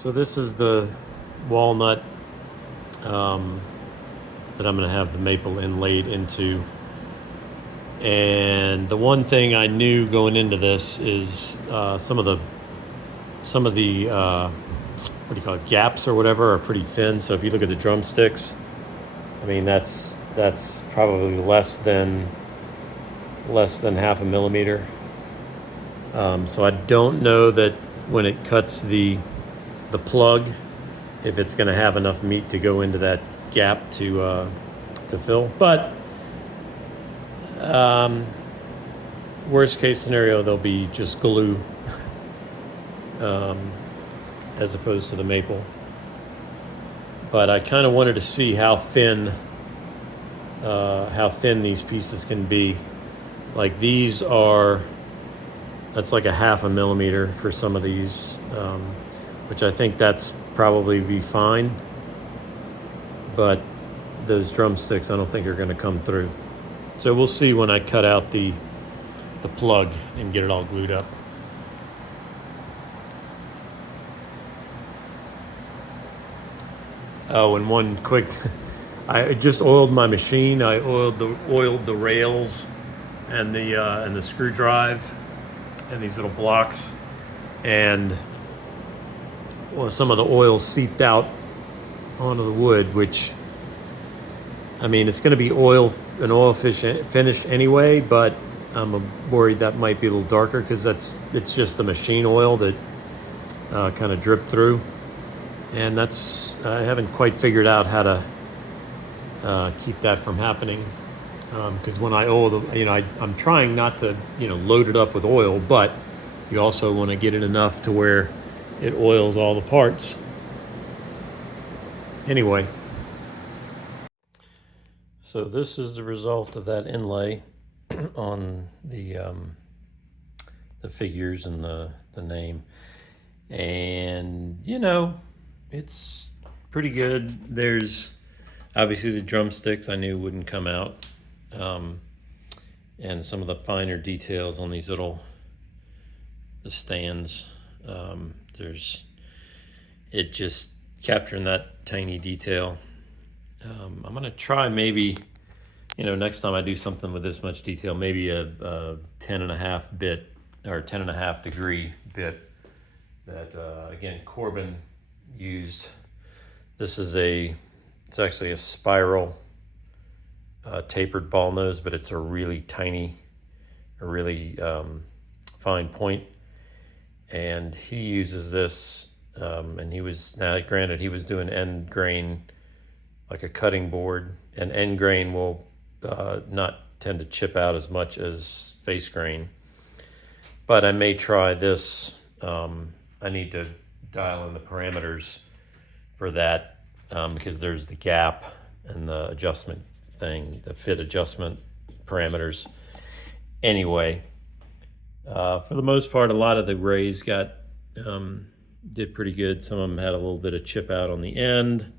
So this is the walnut that I'm going to have the maple inlaid into. And the one thing I knew going into this is some of the what do you call it, gaps or whatever are pretty thin. So if you look at the drumsticks, I mean that's probably less than half a millimeter. So I don't know that when it cuts the plug, if it's going to have enough meat to go into that gap to fill. But worst case scenario, there'll be just glue as opposed to the maple. But I kind of wanted to see how thin these pieces can be. Like these are, that's like a half a millimeter for some of these, which I think that's probably be fine. But those drumsticks I don't think are going to come through. So we'll see when I cut out the plug and get it all glued up. Oh, and one quick, I just oiled my machine. I oiled the rails and the screw drive and these little blocks, and some of the oil seeped out onto the wood, which, I mean, it's going to be an oil finish anyway, but I'm worried that might be a little darker because it's just the machine oil that kind of dripped through, and I haven't quite figured out how to keep that from happening. Because when I oil I'm trying not to load it up with oil, but you also want to get it enough to where it oils all the parts. Anyway, so this is the result of that inlay on the figures and the name, and it's pretty good. There's obviously the drumsticks I knew wouldn't come out, and some of the finer details on these the stands. It just capturing that tiny detail. I'm gonna try maybe, next time I do something with this much detail, maybe a 10.5 bit or 10.5 degree bit that again Corbin used. This is it's actually a spiral tapered ball nose, but it's a really tiny, fine point. And he uses this, and granted he was doing end grain, like a cutting board, and end grain will not tend to chip out as much as face grain. But I may try this. I need to dial in the parameters for that, because there's the gap and the adjustment thing, the fit adjustment parameters. Anyway, for the most part, a lot of the rays did pretty good. Some of them had a little bit of chip out on the end.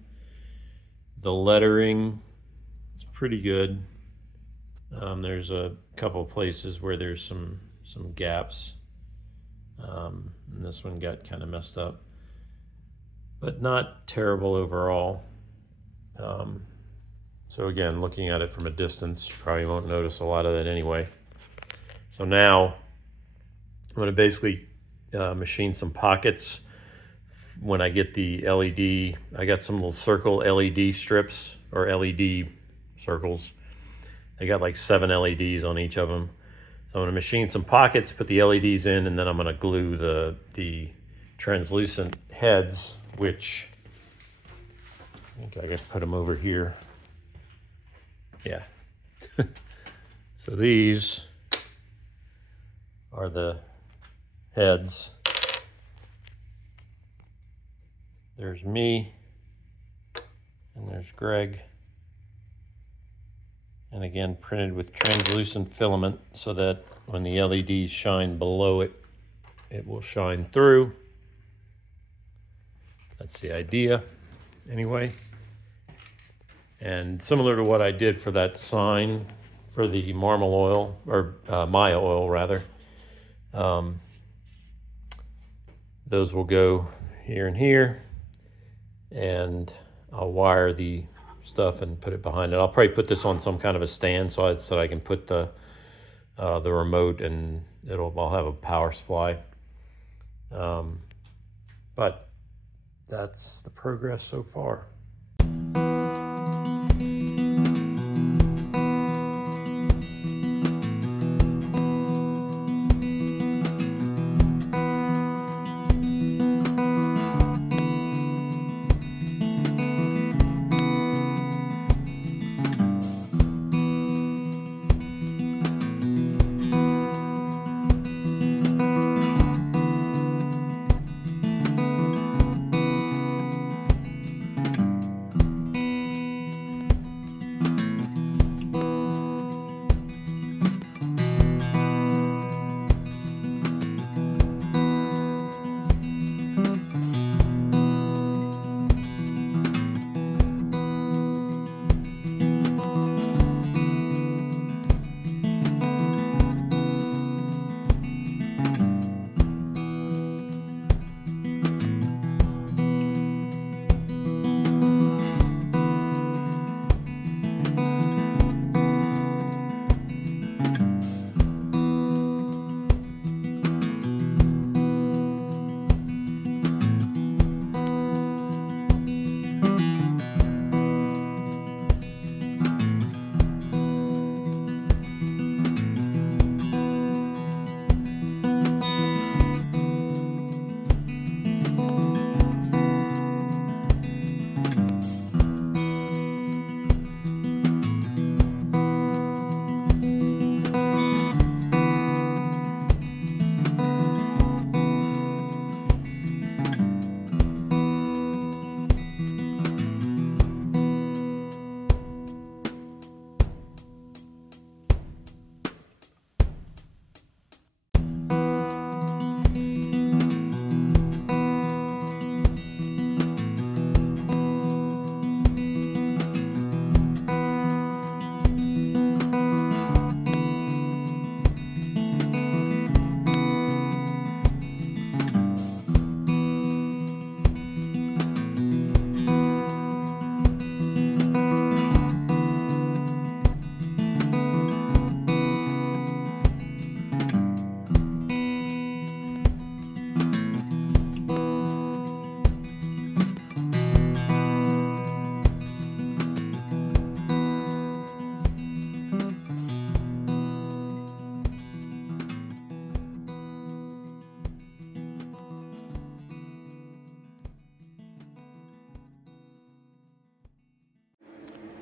The lettering is pretty good. There's a couple of places where there's some gaps, and this one got kind of messed up, but not terrible overall. So again, looking at it from a distance, you probably won't notice a lot of that anyway. So now I'm going to basically machine some pockets. When I get the LED, I got some little circle LED strips, or LED circles. I got like 7 LEDs on each of them. So I'm going to machine some pockets, put the LEDs in, and then I'm going to glue the translucent heads, which I think I got to put them over here. Yeah. So these are the heads. There's me, and there's Greg. And again, printed with translucent filament so that when the LEDs shine below it, it will shine through. That's the idea, anyway. And similar to what I did for that sign for the Marmal oil, or Maya oil rather, those will go here and here, and I'll wire the stuff and put it behind it. I'll probably put this on some kind of a stand so I can put the remote, and I'll have a power supply. But that's the progress so far.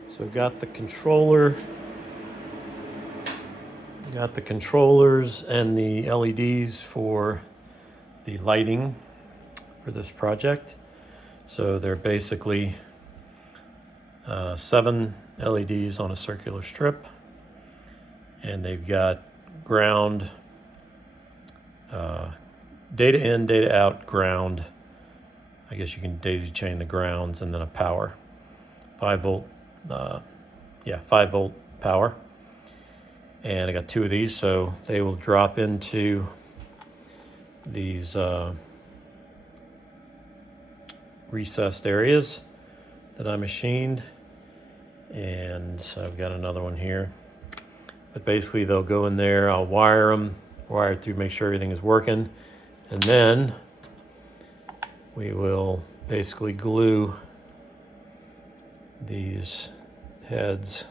So got the controllers and the LEDs for the lighting for this project. So they're basically 7 LEDs on a circular strip, and they've got ground, data in, data out, ground. I guess you can daisy chain the grounds, and then a power, 5 volt. 5 volt power, and I got 2 of these, so they will drop into these recessed areas that I machined, and so I've got another one here. But basically they'll go in there, I'll wire it through, make sure everything is working, and then we will basically glue these heads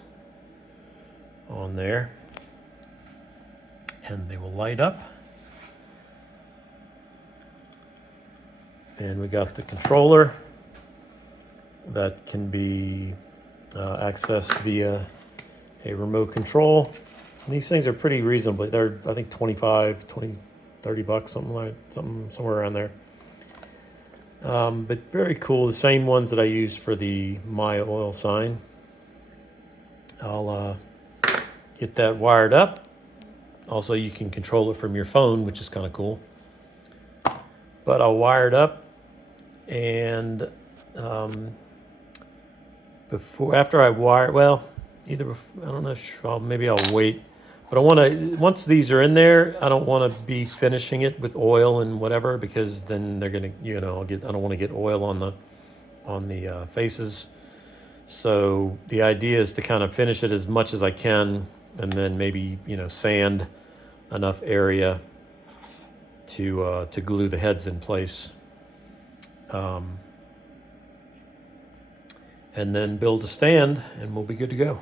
on there, and they will light up. And we got the controller that can be accessed via a remote control. And these things are pretty reasonable. They're, I think, 25, 20, 30 bucks, somewhere around there. But very cool. The same ones that I used for the My Oil sign. I'll get that wired up. Also, you can control it from your phone, which is kind of cool. But I'll wire it up, and after I wire, well, either before, I don't know, maybe I'll wait. But I want to, once these are in there, I don't want to be finishing it with oil and whatever, because then they're gonna, I don't want to get oil on the faces. So the idea is to kind of finish it as much as I can, and then maybe sand enough area to glue the heads in place, and then build a stand, and we'll be good to go.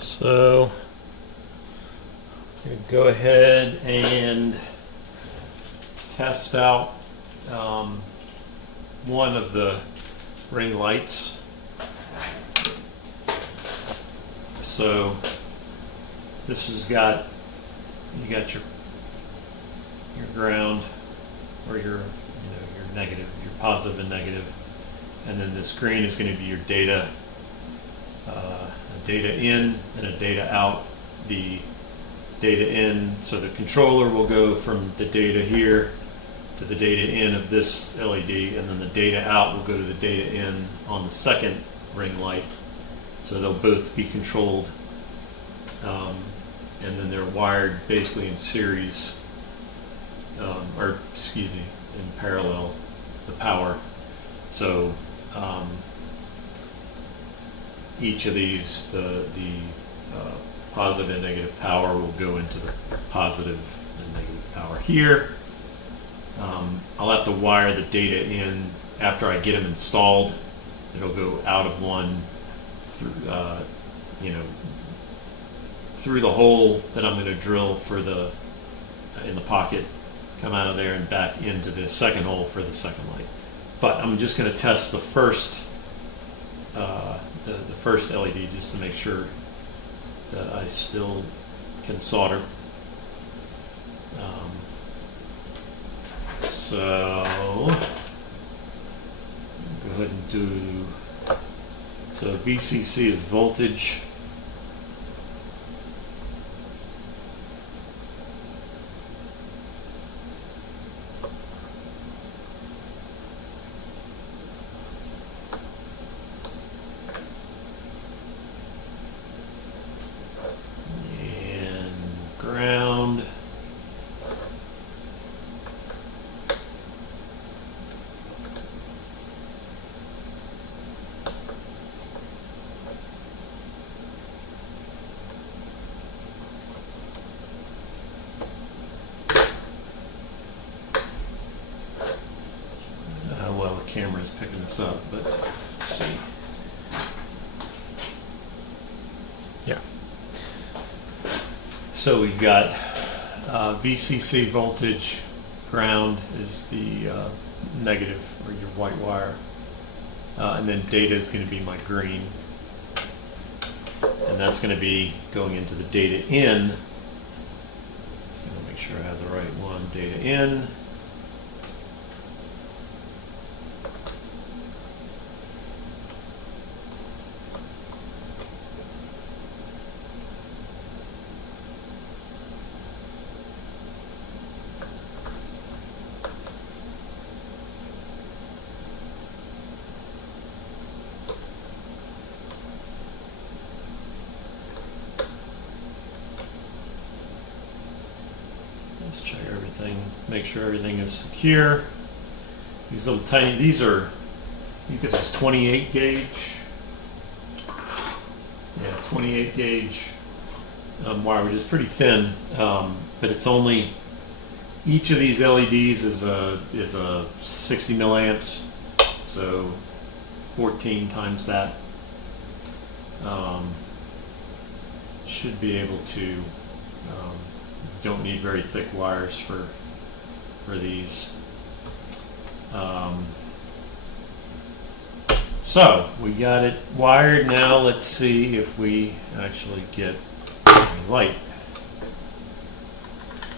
So go ahead and test out one of the ring lights. So this has got, you got your ground, or your negative, your positive and negative, and then this green is going to be your data, a data in and a data out. The data in, so the controller will go from the data here to the data in of this LED, and then the data out will go to the data in on the second ring light. So they'll both be controlled, and then they're wired basically in series, or excuse me, in parallel, the power. So each of these, the positive and negative power will go into the positive and negative power here. I'll have to wire the data in after I get them installed. It'll go out of one through, through the hole that I'm going to drill for the in the pocket, come out of there and back into the second hole for the second light. But I'm just going to test the first the first LED just to make sure that I still can solder. So go ahead and do, so VCC is voltage. Ground. Well, the camera is picking this up, but let's see. Yeah. So we've got VCC voltage, ground is the negative, or your white wire, and then data is going to be my green, and that's going to be going into the data in. Make sure I have the right one. Data in. Let's check everything, make sure everything is secure. These little tiny, these are, I think this is 28 gauge. Yeah, 28 gauge wire, which is pretty thin, but it's only, each of these LEDs is a 60 milliamps, so 14 times that. Should be able to, don't need very thick wires for these. So we got it wired. Now let's see if we actually get any light.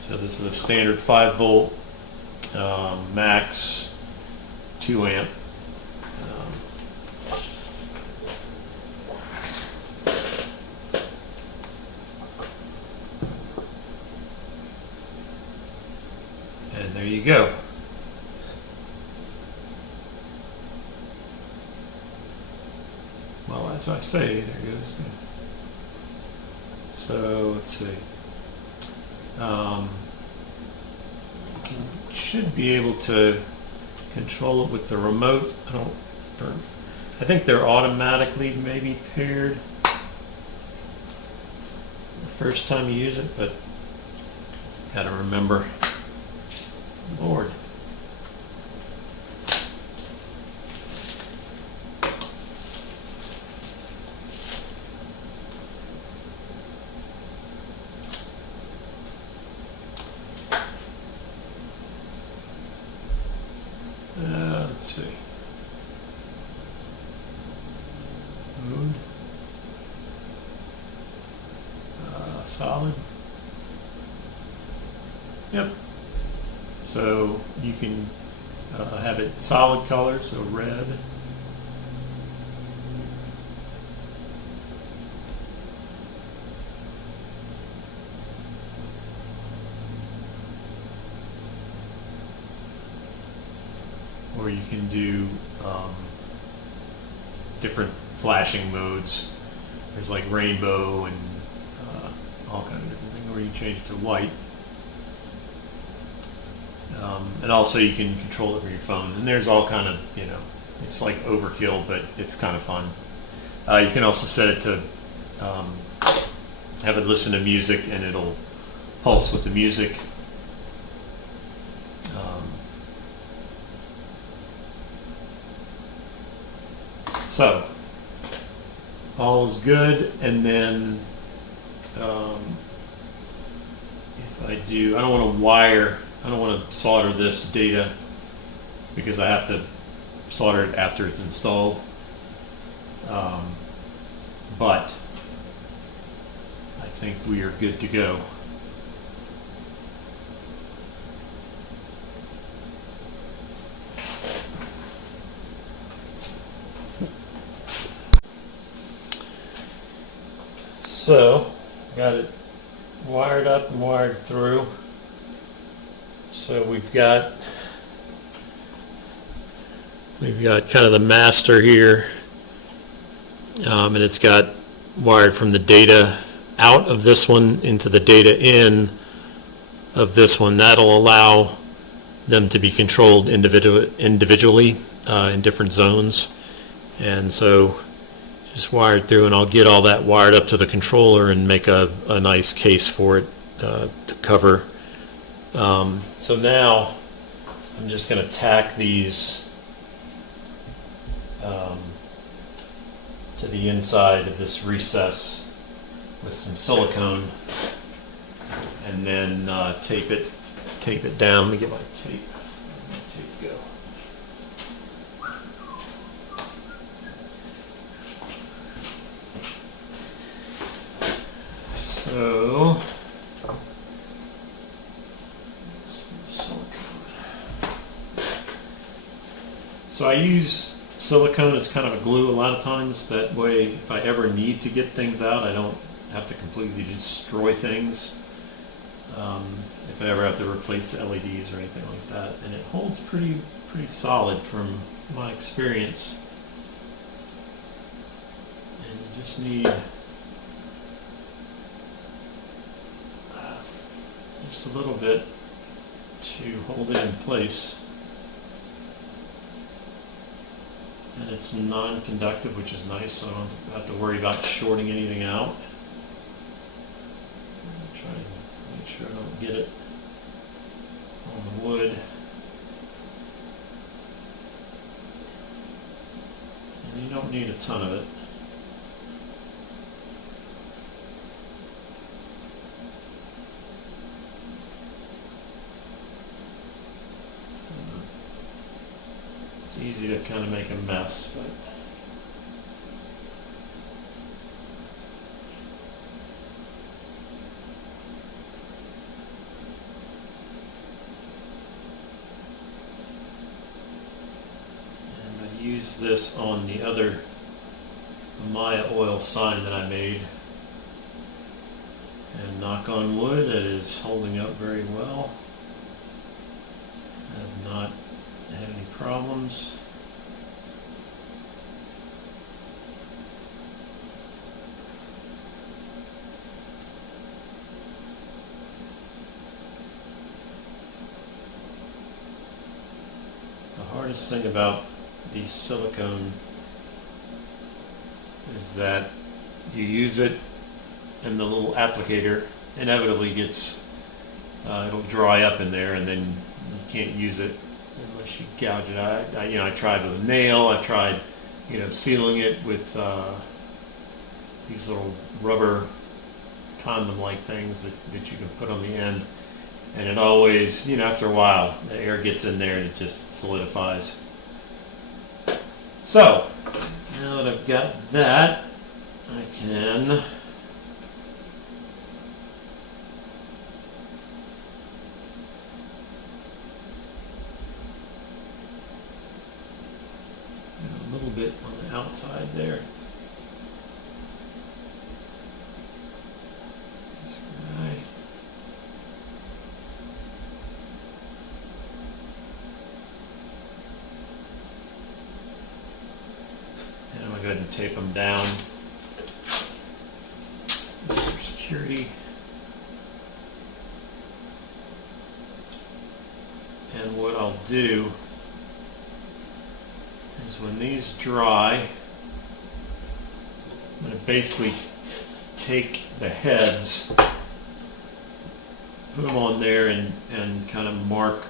So this is a standard 5 volt max 2 amp. And there you go. Well, as I say, there goes. So let's see. Should be able to control it with the remote. I think they're automatically maybe paired the first time you use it, but gotta remember. Lord. Let's see. Mode. solid? Yep. So you can have it solid color, so red. Or you can do different flashing modes. There's like rainbow and all kinds of different things, or you change it to white. And also you can control it from your phone. And there's all kind of, it's like overkill, but it's kind of fun. You can also set it to have it listen to music, and it'll pulse with the music. So all is good, and then if I don't want to wire, I don't want to solder this data because I have to solder it after it's installed. But I think we are good to go. So, got it wired up and wired through. So we've got kind of the master here, and it's got wired from the data out of this one into the data in of this one. That'll allow them to be controlled individually in different zones. And so just wired through, and I'll get all that wired up to the controller and make a nice case for it to cover. So now I'm just going to tack these to the inside of this recess with some silicone, and then tape it down. Let me get my tape. Where'd my tape go? So So I use silicone as kind of a glue a lot of times. That way, if I ever need to get things out, I don't have to completely destroy things. If I ever have to replace LEDs or anything like that, and it holds pretty solid from my experience. And you just need just a little bit to hold it in place. And it's non-conductive, which is nice, so I don't have to worry about shorting anything out. I'm trying to make sure I don't get it on the wood. And you don't need a ton of it. It's easy to kind of make a mess, but and I use this on the other Maya oil sign that I made, and knock on wood, it is holding up very well. I have not had any problems. The hardest thing about these silicone is that you use it and the little applicator inevitably gets it'll dry up in there, and then you can't use it unless you gouge it out. I tried with a nail. I tried, sealing it with these little rubber condom-like things that you can put on the end, and it always, after a while, the air gets in there and it just solidifies. So now that I've got that, I can outside there. And I'm going to go ahead and tape them down just for security. And what I'll do is when these dry, I'm going to basically take the heads, put them on there and kind of mark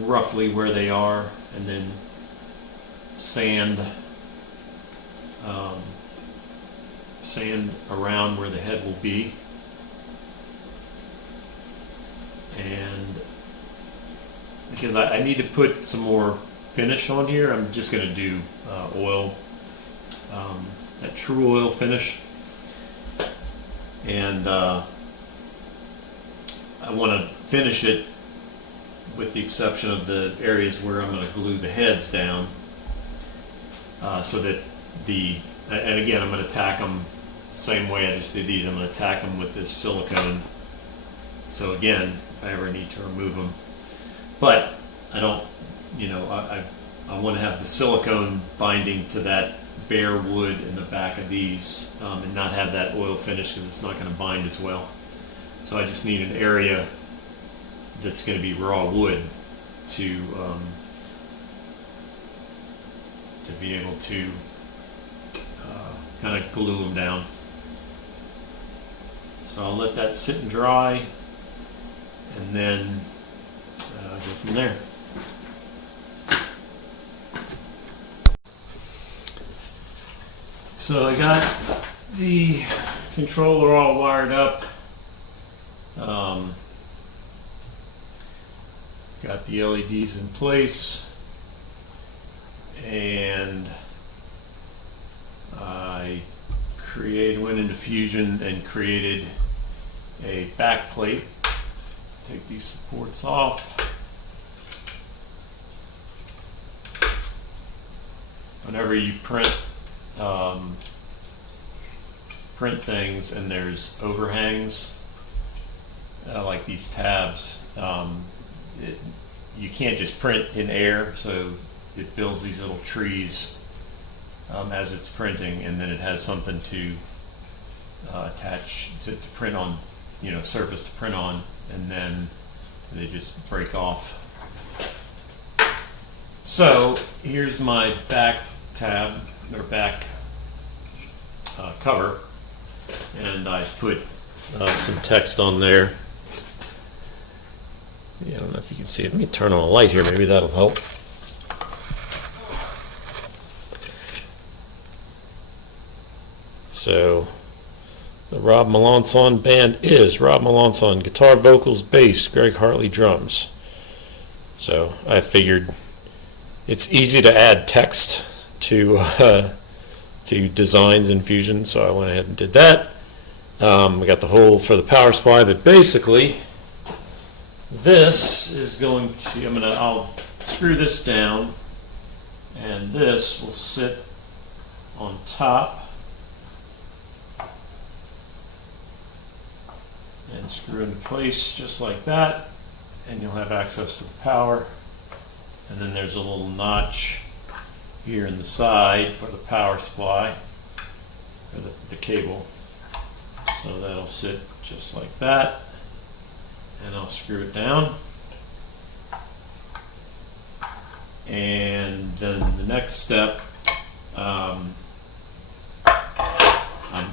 roughly where they are, and then sand around where the head will be. And because I need to put some more finish on here, I'm just going to do oil, that true oil finish. And I want to finish it with the exception of the areas where I'm going to glue the heads down, so that and again, I'm going to tack them the same way I just did these. I'm going to tack them with this silicone. So again, if I ever need to remove them, but I don't, I want to have the silicone binding to that bare wood in the back of these, and not have that oil finish because it's not going to bind as well. So I just need an area that's going to be raw wood to be able to kind of glue them down. So I'll let that sit and dry, and then go from there. So I got the controller all wired up. Got the LEDs in place, and I went into Fusion and created a back plate. Take these supports off. Whenever you print things and there's overhangs, like these tabs, you can't just print in air, so it builds these little trees as it's printing, and then it has something to attach to print on, surface to print on, and then they just break off. So here's my back tab, or back cover, and I put some text on there. Yeah, I don't know if you can see it. Let me turn on a light here, maybe that'll help. So the Robb Melancon Band is Robb Melancon, guitar, vocals, bass, Greg Hartley, drums. So I figured it's easy to add text to designs in Fusion, so I went ahead and did that. We got the hole for the power supply, but basically this is going to, I'll screw this down, and this will sit on top and screw in place just like that, and you'll have access to the power. And then there's a little notch here in the side for the power supply, or the cable. So that'll sit just like that, and I'll screw it down. And then the next step, I'm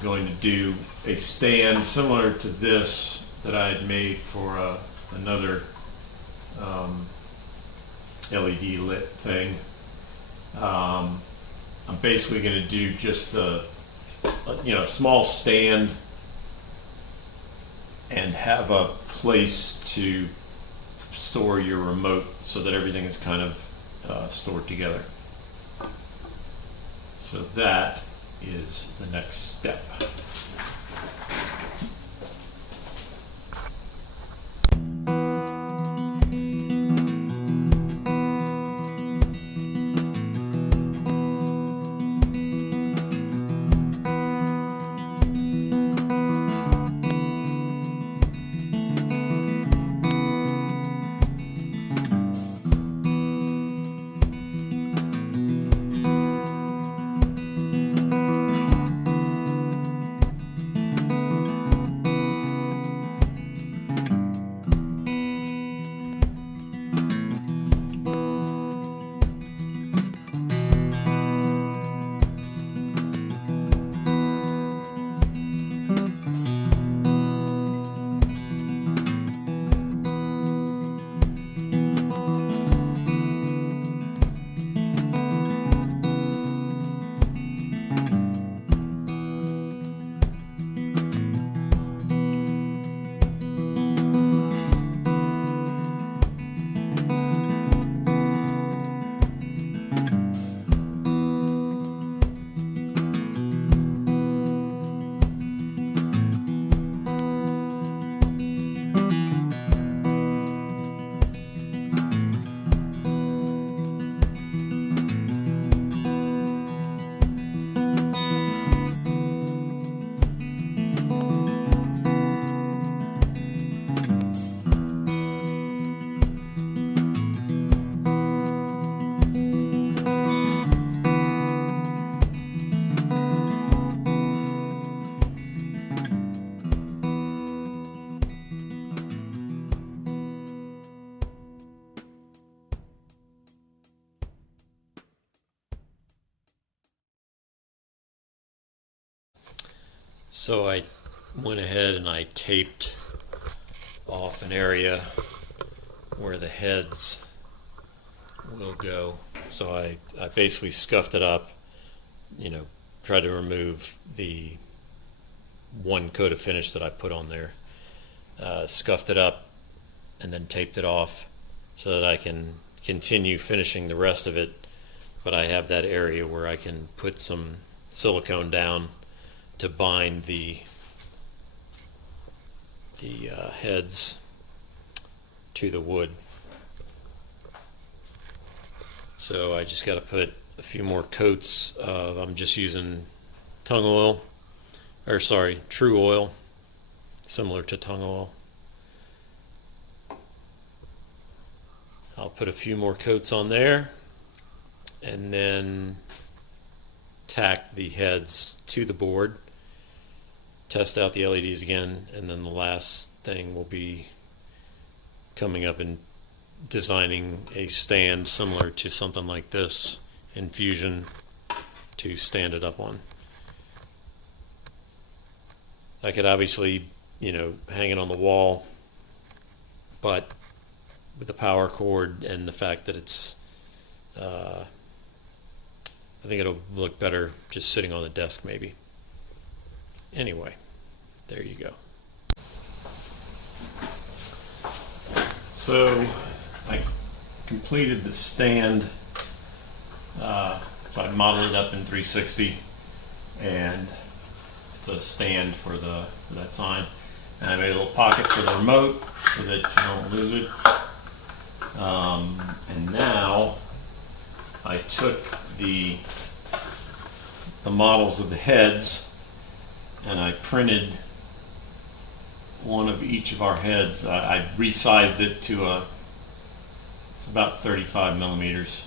going to do a stand similar to this that I had made for another LED lit thing. I'm basically going to do just a small stand and have a place to store your remote so that everything is kind of stored together. So that is the next step. So I went ahead and I taped off an area where the heads will go. So I basically scuffed it up, tried to remove the one coat of finish that I put on there, scuffed it up, and then taped it off so that I can continue finishing the rest of it. But I have that area where I can put some silicone down to bind the heads to the wood. So I just got to put a few more coats of, I'm just using tung oil, or sorry, true oil, similar to tung oil. I'll put a few more coats on there and then tack the heads to the board, test out the LEDs again, and then the last thing will be coming up and designing a stand similar to something like this in Fusion to stand it up on. I could obviously, hang it on the wall, but with the power cord and the fact that it's, I think it'll look better just sitting on the desk maybe. Anyway, there you go. So I completed the stand. So I modeled it up in 360, and it's a stand for that sign. And I made a little pocket for the remote so that you don't lose it. And now I took the models of the heads and I printed one of each of our heads. I resized it to it's about 35 millimeters.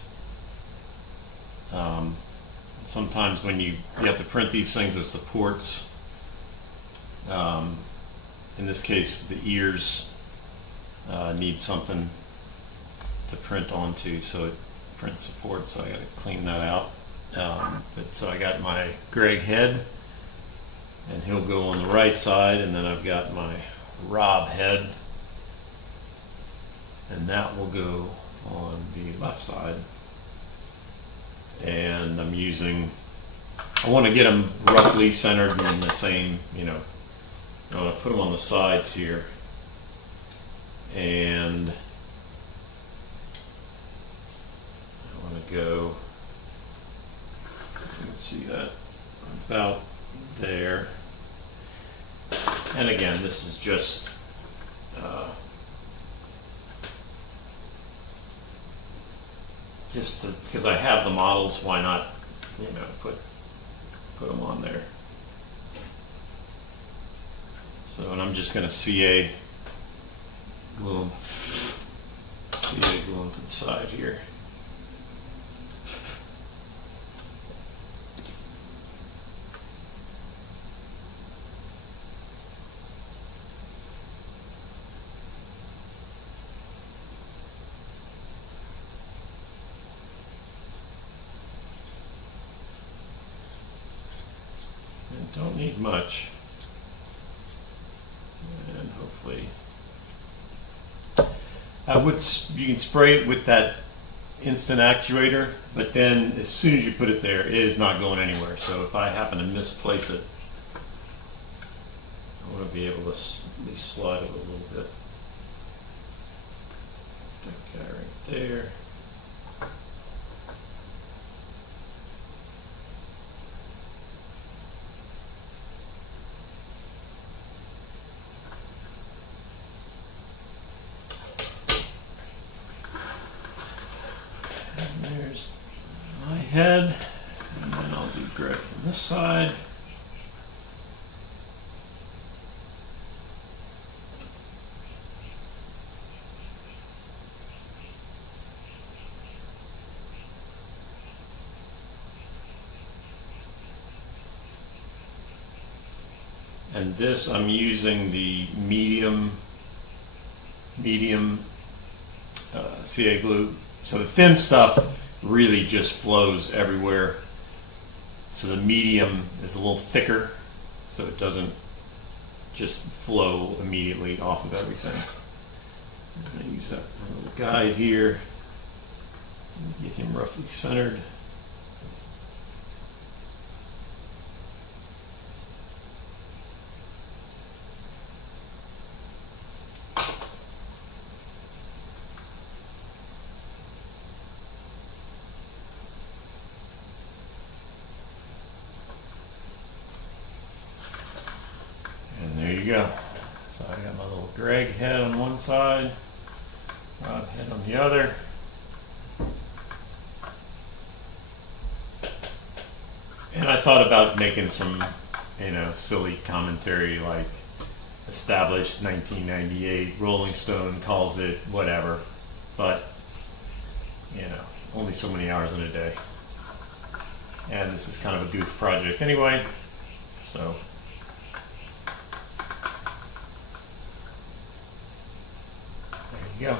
Sometimes when you have to print these things with supports, in this case the ears need something to print onto, so it prints support, so I got to clean that out. But so I got my Greg head, and he'll go on the right side, and then I've got my Robb head, and that will go on the left side. And I'm using, I want to get them roughly centered in the same, I want to put them on the sides here, and I want to go, you can see that about there. And again, this is just because I have the models, why not, put them on there. So, and I'm just going to CA glue them to the side here. Don't need much, and hopefully you can spray it with that instant actuator, but then as soon as you put it there, it is not going anywhere. So if I happen to misplace it, I want to be able to at least slide it a little bit. That guy right there. There's my head, and then I'll do Greg's on this side. And this, I'm using the medium CA glue. So the thin stuff really just flows everywhere. So the medium is a little thicker, so it doesn't just flow immediately off of everything. I'm going to use that little guide here, get him roughly centered. And there you go. So I got my little Greg head on one side, Robb head on the other. And I thought about making some, silly commentary like established 1998, Rolling Stone calls it whatever, but only so many hours in a day. And this is kind of a goof project anyway, so there you go.